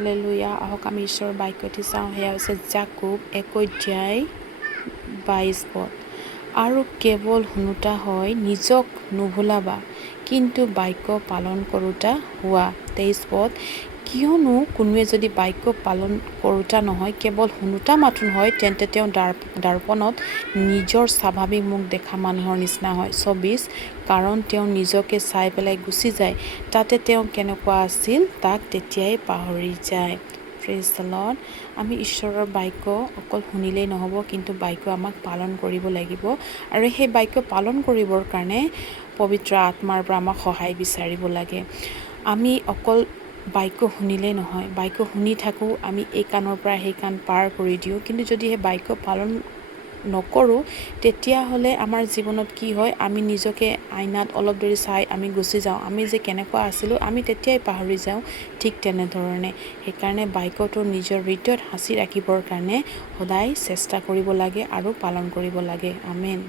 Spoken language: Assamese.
হালেলুয়া। আহক আমি ঈশ্বৰৰ বাক্যটি চাওঁ। সেয়া হৈছে জাকুব 1:22 আৰু কেৱল শুনোতা হয় নিজক নুভুলাবা, কিন্তু বাক্য পালন কৰোতা হোৱা। 23 কিয়নো কোনোৱে যদি বাক্য পালন কৰোতা নহয়, কেৱল শুনোতা মাথোন হয়, তেন্তে তেওঁ দৰ্পণত নিজৰ স্বাভাৱিক মুখ দেখা মানুহৰ নিচিনা হয়। 24 কাৰণ তেওঁ নিজকে চাই পেলাই গুচি যায়, তাতে তেওঁ কেনেকুৱা আছিল তাক তেতিয়াই পাহৰি যায়। Praise the lord. আমি ঈশ্বৰৰ বাক্য অকল শুনিলেই নহ'ব, কিন্তু বাক্য আমাক পালন কৰিব লাগিব। আৰু সেই বাক্য পালন কৰিবৰ কাৰণে পবিত্ৰ আত্মাৰ পৰা আমাক সহায় বিচাৰিব লাগে। আমি অকল বাক্য শুনিলেই নহয়, বাক্য শুনি থাকোঁ, আমি এই কাণৰ পৰা সেই কাণ পাৰ কৰি দিওঁ, কিন্তু যদি সেই বাক্য পালন নকৰোঁ, তেতিয়াহ'লে আমাৰ জীৱনত কি হয়, আমি নিজকে আইনাত অলপ দেৰি চাই আমি গুচি যাওঁ। আমি যে কেনেকুৱা আছিলোঁ আমি তেতিয়াই পাহৰি যাওঁ। ঠিক তেনেধৰণে সেইকাৰণে বাক্যটো নিজৰ হৃদয়ত সাঁচি ৰাখিবৰ কাৰণে সদায় চেষ্টা কৰিব লাগে আৰু পালন কৰিব লাগে। আমেন।